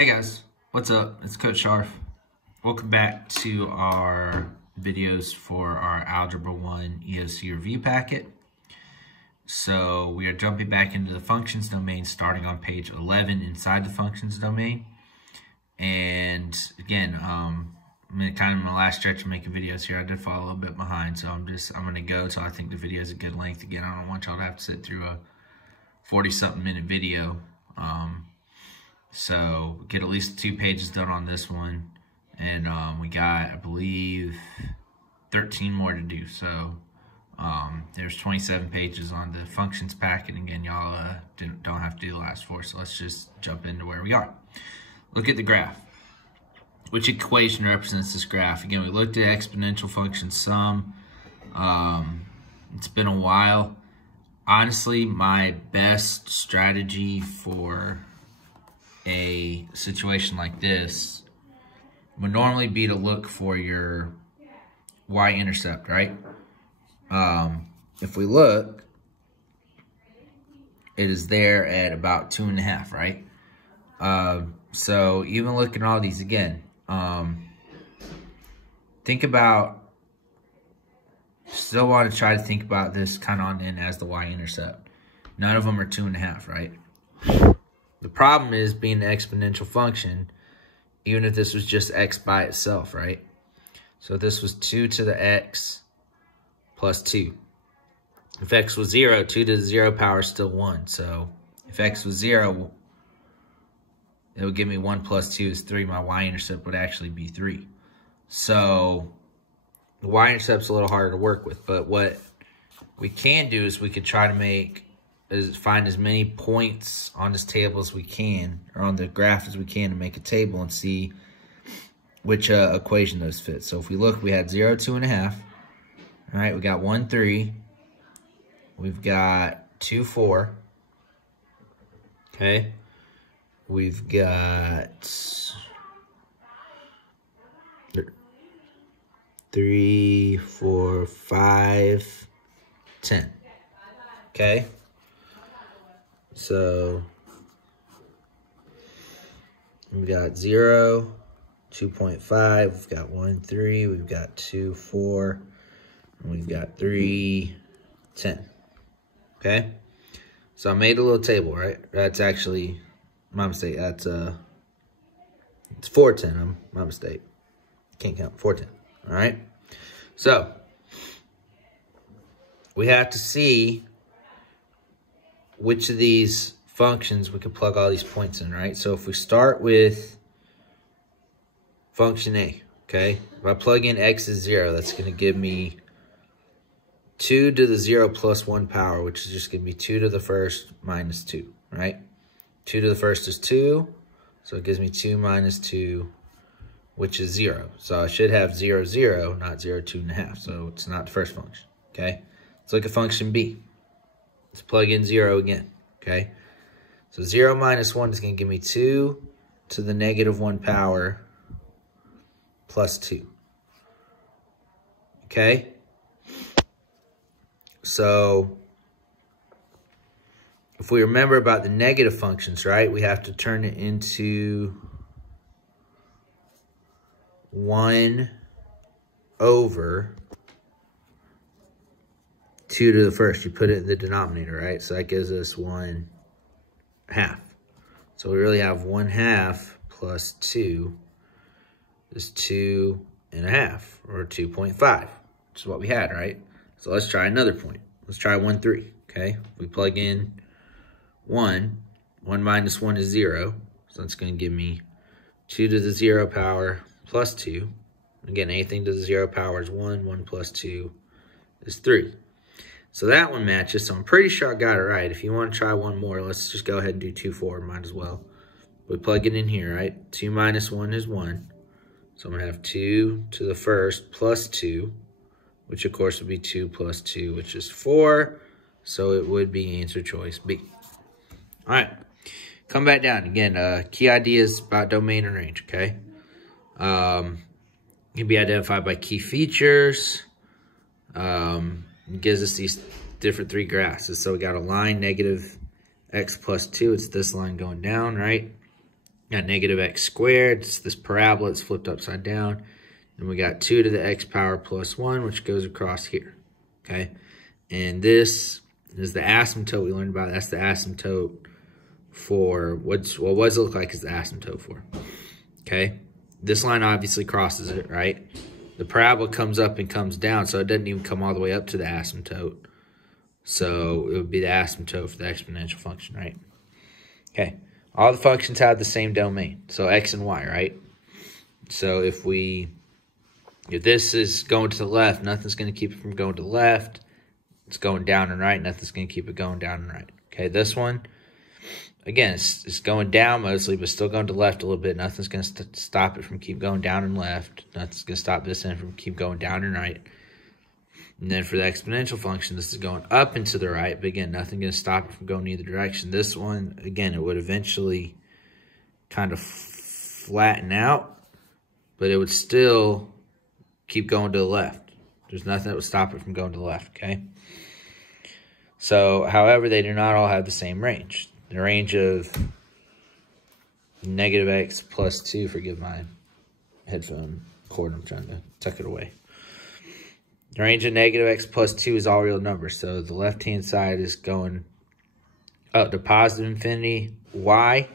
Hey guys, what's up? It's Coach Sharf. Welcome back to our videos for our Algebra 1 EOC review packet. So we are jumping back into the functions domain starting on page 11 inside the functions domain. And again, I'm kind of in my last stretch of making videos here. I did fall a little bit behind, so I'm going to go till I think the video is a good length. Again, I don't want y'all to have to sit through a 40-something minute video. So get at least 2 pages done on this one, and we got, I believe, 13 more to do. So there's 27 pages on the functions packet. Again, y'all don't have to do the last 4, so let's just jump into where we are. Look at the graph. Which equation represents this graph? Again, we looked at exponential function sum. It's been a while. Honestly, my best strategy for a situation like this would normally be to look for your y-intercept, right? If we look, it is there at about 2.5, right? So even looking at all these again, think about, still want to try to think about this kind of on in as the y-intercept. None of them are 2.5, right? The problem is being an exponential function, even if this was just x by itself, right? So this was 2 to the x plus 2. If x was 0, 2 to the 0 power is still 1. So if x was 0, it would give me 1 plus 2 is 3. My y-intercept would actually be 3. So the y-intercept's a little harder to work with. But what we can do is we could try to find as many points on this table as we can, or on the graph as we can, to make a table and see which equation those fit. So if we look, we had 0, 2.5. All right, we got 1, 3. We've got 2, 4. Okay. We've got 3, 4, 5, 10. Okay. So we've got 0, 2.5, we've got 1, 3, we've got 2, 4, and we've got 3, 10. Okay? So I made a little table, right? That's actually my mistake. That's it's 410. My mistake. Can't count. 410. All right? So we have to see which of these functions we can plug all these points in, right? So if we start with function A, okay? If I plug in x is 0, that's going to give me 2 to the 0 plus 1 power, which is just going to be 2 to the first minus 2, right? 2 to the first is 2, so it gives me 2 minus 2, which is 0. So I should have 0, 0, not 0, 2.5, so it's not the first function, okay? Let's look at function B. Let's plug in 0 again, okay? So 0 minus 1 is going to give me 2 to the negative 1 power plus 2, okay? So if we remember about the negative functions, right, we have to turn it into 1 over 2 to the first. You put it in the denominator, right? So that gives us 1/2. So we really have 1/2 plus 2 is 2.5, or 2.5, which is what we had, right? So let's try another point. Let's try 1, 3, okay? We plug in 1. 1 minus 1 is 0. So that's going to give me 2 to the 0 power plus 2. Again, anything to the 0 power is 1. 1 plus 2 is 3. So that one matches, so I'm pretty sure I got it right. If you want to try one more, let's just go ahead and do 2, 4, might as well. We plug it in here, right? 2 minus 1 is 1. So I'm going to have 2 to the first plus 2, which of course would be 2 plus 2, which is 4. So it would be answer choice B. All right, come back down. Again, key ideas about domain and range, okay? Can be identified by key features. It gives us these different 3 graphs. So we got a line, negative x plus 2. It's this line going down, right? Got negative x squared. It's this parabola. It's flipped upside down. And we got 2 to the x power plus 1, which goes across here. Okay? And this is the asymptote we learned about. That's the asymptote for what does it look like is the asymptote for. Okay? This line obviously crosses it, right? The parabola comes up and comes down, so it doesn't even come all the way up to the asymptote. So it would be the asymptote for the exponential function, right? Okay. All the functions have the same domain, so x and y, right? So if this is going to the left, nothing's going to keep it from going to the left. It's going down and right, nothing's going to keep it going down and right. Okay, this one, again, it's going down mostly, but still going to the left a little bit. Nothing's going to stop it from keep going down and left. Nothing's going to stop this end from keep going down and right. And then for the exponential function, this is going up and to the right. But again, nothing going to stop it from going either direction. This one, again, it would eventually kind of flatten out, but it would still keep going to the left. There's nothing that would stop it from going to the left, okay? So, however, they do not all have the same range. The range of negative x plus 2, forgive my headphone cord, I'm trying to tuck it away. The range of negative x plus 2 is all real numbers. So the left-hand side is going up to positive infinity y.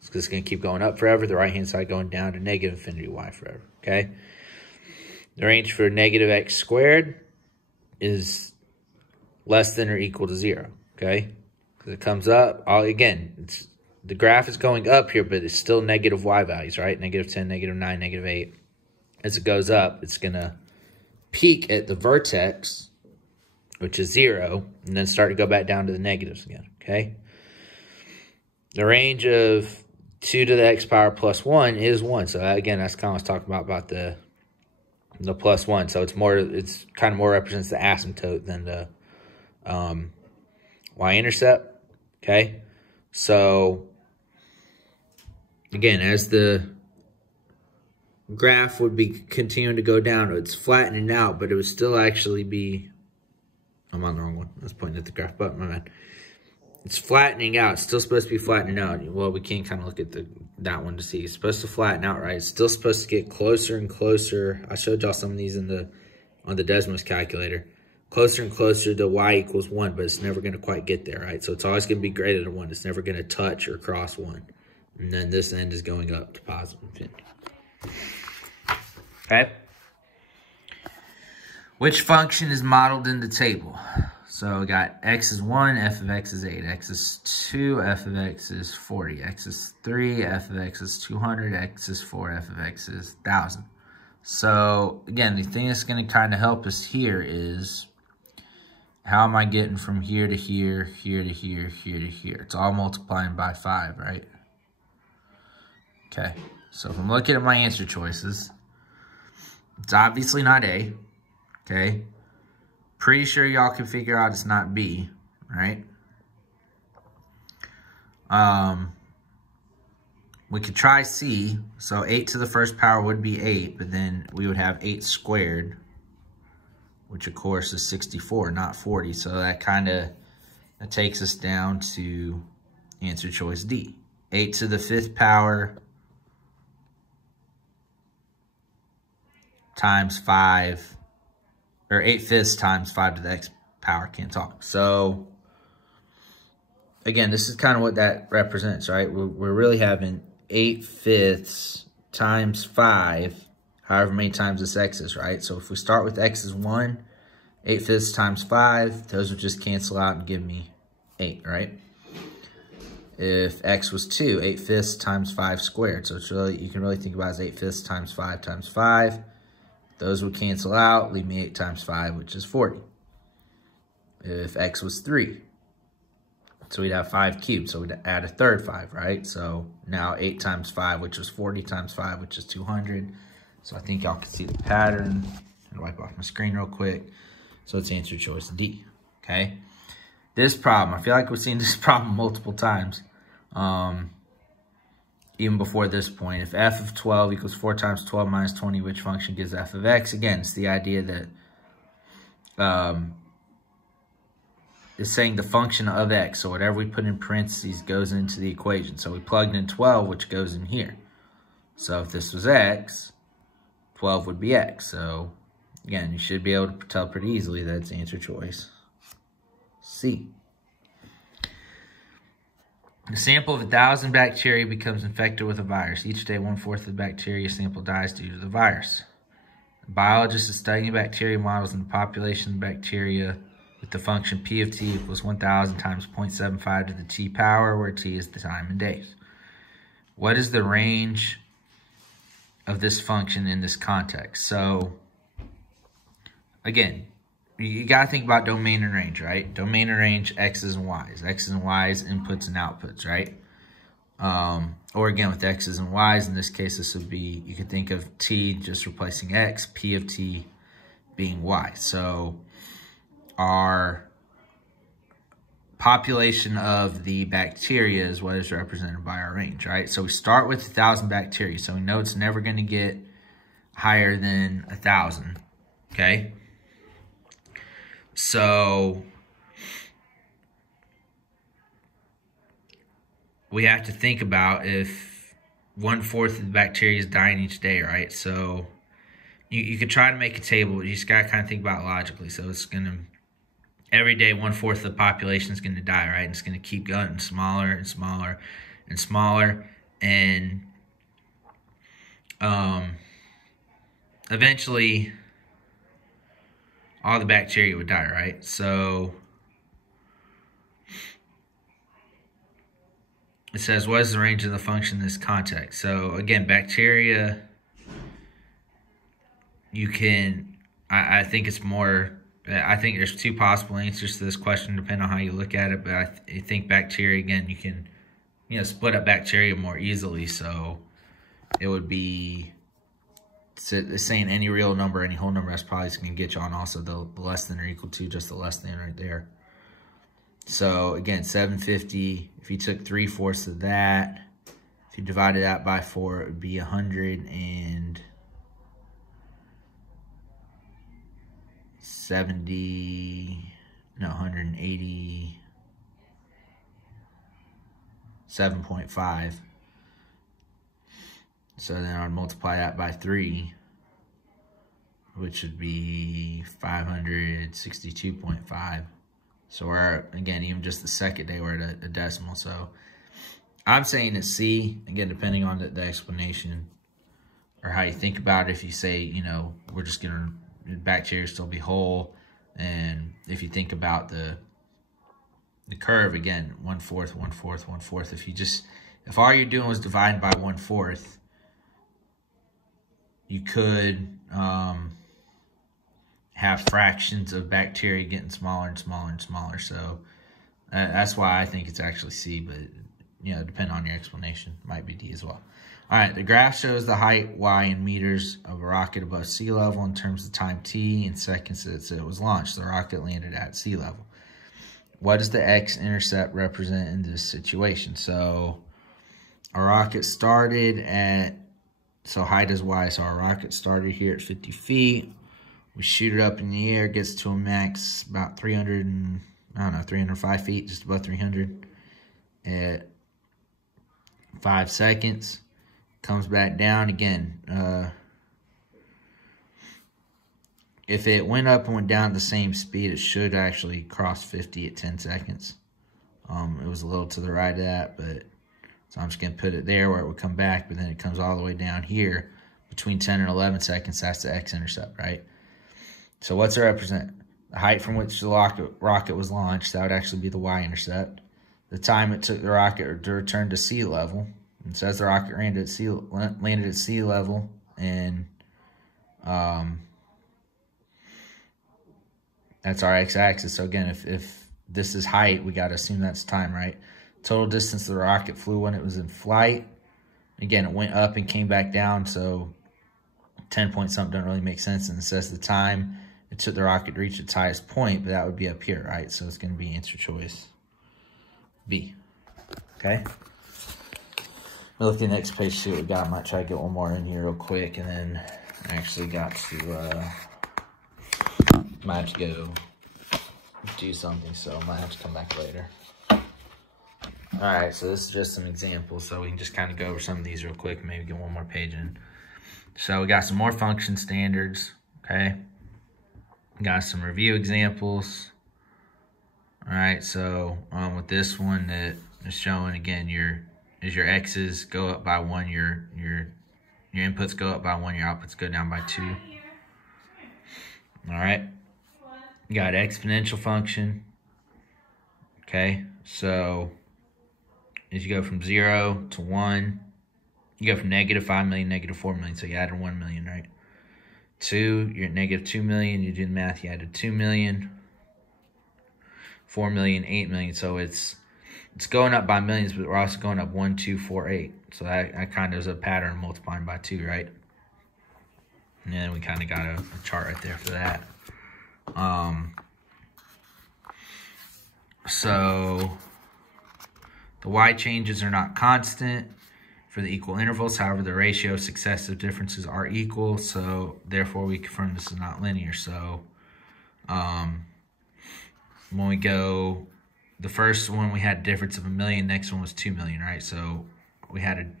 Because it's going to keep going up forever. The right-hand side going down to negative infinity y forever. Okay? The range for negative x squared is less than or equal to 0. Okay? Because it comes up. Again, the graph is going up here, but it's still negative y values, right? Negative 10, negative 9, negative 8. As it goes up, it's going to peak at the vertex, which is 0, and then start to go back down to the negatives again, okay? The range of 2 to the x power plus 1 is 1. So again, that's kind of what I was talking about the plus 1. So it's kind of more represents the asymptote than the y-intercept, okay? So again, as the graph would be continuing to go down, it's flattening out, but it would still actually be, I'm on the wrong one. I was pointing at the graph, but my bad. It's flattening out. It's still supposed to be flattening out. Well, we can't kind of look at that one to see. It's supposed to flatten out, right? It's still supposed to get closer and closer. I showed y'all some of these on the Desmos calculator. Closer and closer to y equals 1, but it's never going to quite get there, right? So it's always going to be greater than 1. It's never going to touch or cross 1. And then this end is going up to positive infinity. Okay. Which function is modeled in the table? So we got x is 1, f of x is 8, x is 2, f of x is 40, x is 3, f of x is 200, x is 4, f of x is 1,000. So again, the thing that's going to kind of help us here is how am I getting from here to here, here to here, here to here? It's all multiplying by 5, right? Okay. So if I'm looking at my answer choices, it's obviously not A, okay? Pretty sure y'all can figure out it's not B, right? We could try C. So 8 to the first power would be 8, but then we would have 8 squared, which of course is 64, not 40. So that takes us down to answer choice D. 8 to the 5th power times 5, or 8/5 times 5 to the x power, can't talk. So, again, this is kind of what that represents, right? We're really having 8/5 times 5, however many times this x is, right? So if we start with x is 1, 8/5 times 5, those would just cancel out and give me 8, right? If x was 2, 8/5 times 5 squared. So it's really, you can really think about it as 8/5 times 5 times 5. Those would cancel out, leave me 8 times 5, which is 40. If x was 3, so we'd have 5 cubed, so we'd add a third 5, right? So now 8 times 5, which is 40 times 5, which is 200. So I think y'all can see the pattern. I'm gonna wipe off my screen real quick. So it's answer choice D, okay? This problem, I feel like we've seen this problem multiple times. Even before this point, if f of 12 equals 4 times 12 minus 20, which function gives f of x? Again, it's the idea that is saying the function of x. So whatever we put in parentheses goes into the equation. So we plugged in 12, which goes in here. So if this was x, 12 would be x. So again, you should be able to tell pretty easily that's answer choice C. A sample of 1,000 bacteria becomes infected with a virus. Each day, 1/4 of the bacteria sample dies due to the virus. A biologist is studying bacteria models in the population of bacteria with the function P of t equals 1,000 times 0.75 to the t power, where t is the time in days. What is the range of this function in this context? So, again, you got to think about domain and range, right? Domain and range, x's and y's. X's and y's, inputs and outputs, right? Or again, with x's and y's, in this case, this would be, you could think of t just replacing x, p of t being y. So our population of the bacteria is what is represented by our range, right? So we start with 1,000 bacteria. So we know it's never going to get higher than 1,000, okay? So we have to think about if 1/4 of the bacteria is dying each day, right? So you could try to make a table, but you just got to kind of think about it logically. So it's going to, every day 1/4 of the population is going to die, right? And it's going to keep going smaller and smaller and smaller. And eventually all the bacteria would die, right? So it says, what is the range of the function in this context? So again, bacteria, you can, I think it's more, I think there's two possible answers to this question depending on how you look at it. But I think bacteria, again, you can, split up bacteria more easily. So it would be, it's saying any real number, any whole number, that's probably going to get you on also the less than or equal to, just the less than right there. So again, 750, if you took 3/4 of that, if you divided that by 4, it would be 187.5. So then I would multiply that by 3, which would be 562.5. So we're, again, even just the second day, we're at a decimal. So I'm saying it's C, again, depending on the explanation or how you think about it. If you say, we're just going to, bacteria still be whole. And if you think about the curve, again, 1/4, 1/4, 1/4. If all you're doing was dividing by 1/4, you could have fractions of bacteria getting smaller and smaller and smaller. So that's why I think it's actually C, but depending on your explanation, it might be D as well. All right, the graph shows the height y in meters of a rocket above sea level in terms of time t in seconds since it was launched. The rocket landed at sea level. What does the x-intercept represent in this situation? So our rocket started at, so height is y, so our rocket started here at 50 feet. We shoot it up in the air, gets to a max about 305 feet, just above 300 at 5 seconds. Comes back down again. If it went up and went down at the same speed, it should actually cross 50 at 10 seconds. It was a little to the right of that, but so I'm just going to put it there where it would come back, but then it comes all the way down here between 10 and 11 seconds. That's the x-intercept, right? So what's it represent? The height from which the rocket was launched, that would actually be the y-intercept. The time it took the rocket to return to sea level. It says the rocket landed at sea level, and that's our x-axis. So again, if this is height, we got to assume that's time, right? Total distance the rocket flew when it was in flight. Again, it went up and came back down, so 10 point something doesn't really make sense. And it says the time it took the rocket to reach its highest point, but that would be up here, right? So it's going to be answer choice B. Okay? We'll look at the next page, see what we got. I might try to get one more in here real quick, and then I actually got to, might have to go do something, so I might have to come back later. All right, so this is just some examples, so we can just kind of go over some of these real quick, maybe get one more page in. So we got some more function standards, okay? We got some review examples. All right, so with this one that is showing, again, your x's go up by 1, your inputs go up by 1, your outputs go down by 2. All right, you got exponential function, okay? So as you go from 0 to 1, you go from negative 5 million, negative 4 million, so you added 1 million, right? 2, you're at negative 2 million, you do the math, you added 2 million, 4 million, 8 million, so it's going up by millions, but we're also going up 1, 2, 4, 8. So that kind of is a pattern multiplying by 2, right? And then we kind of got a chart right there for that. So the y changes are not constant for the equal intervals. However, the ratio of successive differences are equal. So therefore, we confirm this is not linear. So when we go, the first one we had a difference of 1 million. Next one was 2 million, right? So we had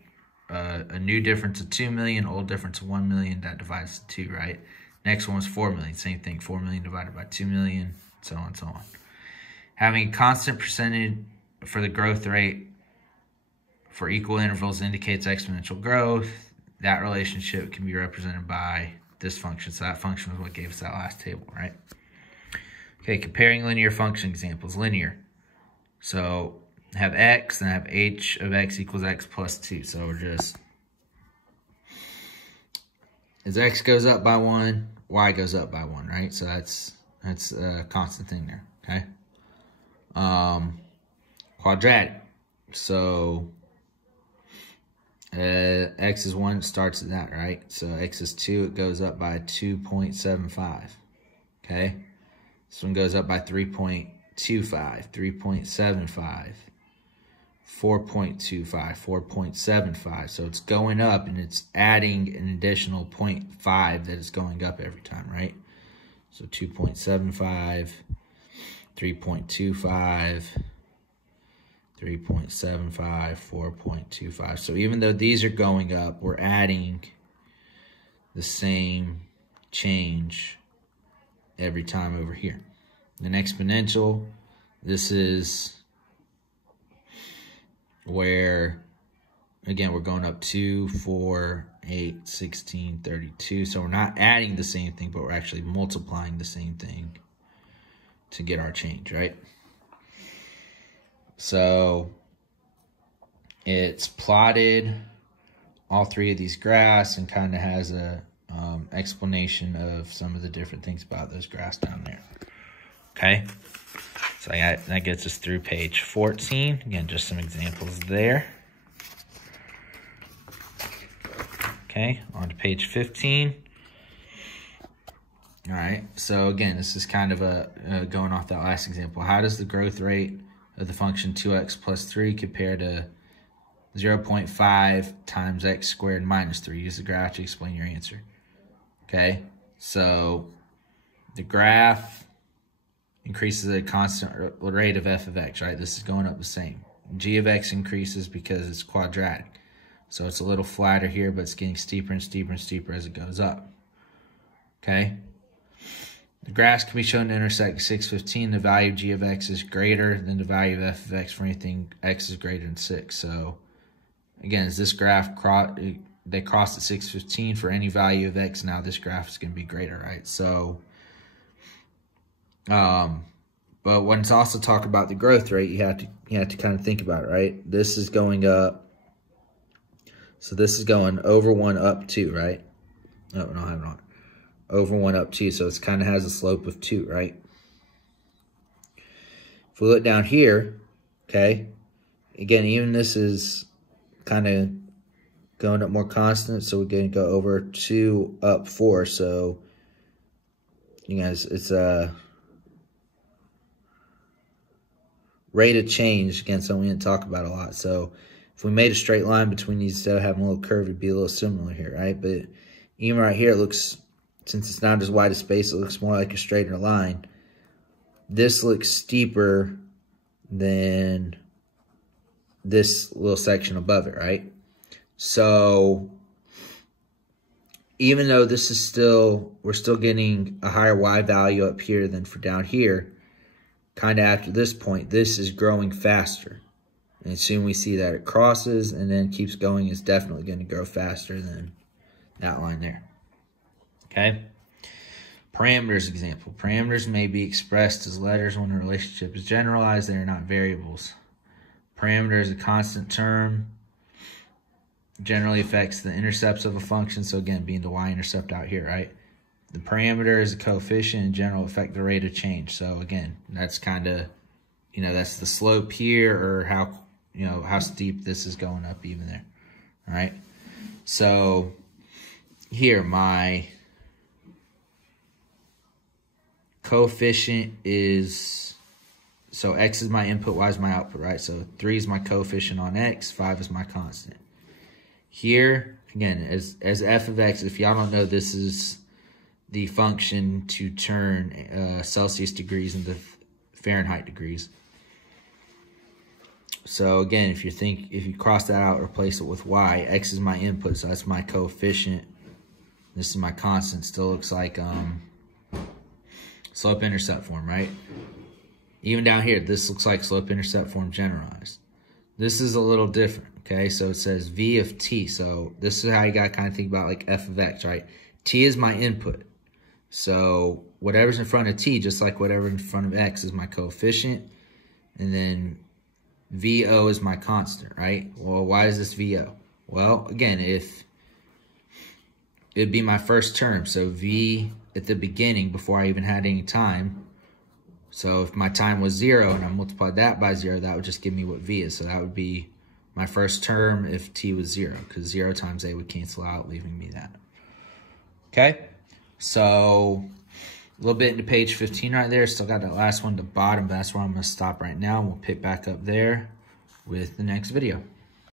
a new difference of 2 million, old difference of 1 million. That divides to 2, right? Next one was 4 million. Same thing, 4 million divided by 2 million, so on and so on. Having a constant percentage for the growth rate for equal intervals indicates exponential growth. That relationship can be represented by this function. So that function is what gave us that last table, right? Okay, comparing linear function examples. Linear. So have x, and I have h of x equals x plus 2. So we're just, as x goes up by 1, y goes up by 1, right? So that's a constant thing there, okay? Quadratic. So x is 1, it starts at that, right? So x is 2, it goes up by 2.75, okay? This one goes up by 3.25, 3.75, 4.25, 4.75. So it's going up, and it's adding an additional 0.5 that is going up every time, right? So 2.75, 3.25, 3.75, 4.25. So even though these are going up, we're adding the same change every time over here. An exponential, this is where, again, we're going up 2, 4, 8, 16, 32. So we're not adding the same thing, but we're actually multiplying the same thing to get our change, right? So it's plotted all three of these graphs and kind of has a explanation of some of the different things about those graphs down there. Okay, so that gets us through page 14. Again, just some examples there. Okay, on to page 15. All right, so again, this is kind of going off that last example. How does the growth rate of the function 2x plus 3 compare to 0.5 times x squared minus 3? Use the graph to explain your answer. Okay, so the graph increases at a constant rate of f of x, right? This is going up the same. G of x increases because it's quadratic. So it's a little flatter here, but it's getting steeper and steeper and steeper as it goes up. Okay? The graphs can be shown to intersect 615. The value of g of x is greater than the value of f of x for anything x is greater than 6. So again, as this graph they crossed at 615 for any value of x, now this graph is going to be greater, right? So but when it's also talk about the growth rate, you have to kind of think about it, right? This is going up, so this is going over 1 up 2, right? Oh, no, I have not. Over 1 up 2, so it kind of has a slope of 2, right? If we look down here, okay, again, even this is kind of going up more constant, so we're going to go over 2 up 4, so you guys, it's a rate of change, again, something we didn't talk about a lot. So if we made a straight line between these instead of having a little curve, it'd be a little similar here, right? But even right here, it looks, since it's not as wide a space, it looks more like a straighter line. this looks steeper than this little section above it, right? So even though this is still, we're still getting a higher y value up here than for down here, kind of after this point, this is growing faster. And soon we see that it crosses and then keeps going, it's definitely going to grow faster than that line there. Okay? Parameters example. Parameters may be expressed as letters when a relationship is generalized. They are not variables. Parameter is a constant term. Generally affects the intercepts of a function. So again, being the y-intercept out here, right? The parameter is a coefficient. In general, affect the rate of change. So again, that's kind of, you know, that's the slope here, or how, you know, how steep this is going up even there. All right. So here, my coefficient is, so x is my input, y is my output, right? So 3 is my coefficient on x, 5 is my constant. Here, again, as f of x, if y'all don't know, this is the function to turn Celsius degrees into Fahrenheit degrees. So again, if you cross that out, replace it with y, x is my input, so that's my coefficient. This is my constant. Still looks like slope-intercept form, right? Even down here, this looks like slope-intercept form generalized. This is a little different, okay? So it says v of t. So this is how you got to kind of think about like f of x, right? T is my input. So whatever's in front of t, just like whatever in front of x, is my coefficient. And then VO is my constant, right? Well, why is this VO? Well, again, if it'd be my first term, so V at the beginning before I even had any time. So if my time was 0 and I multiplied that by 0, that would just give me what V is. So that would be my first term if t was 0, because 0 times a would cancel out, leaving me that. Okay, so a little bit into page 15 right there. Still got that last one at the bottom, but that's where I'm going to stop right now. We'll pick back up there with the next video.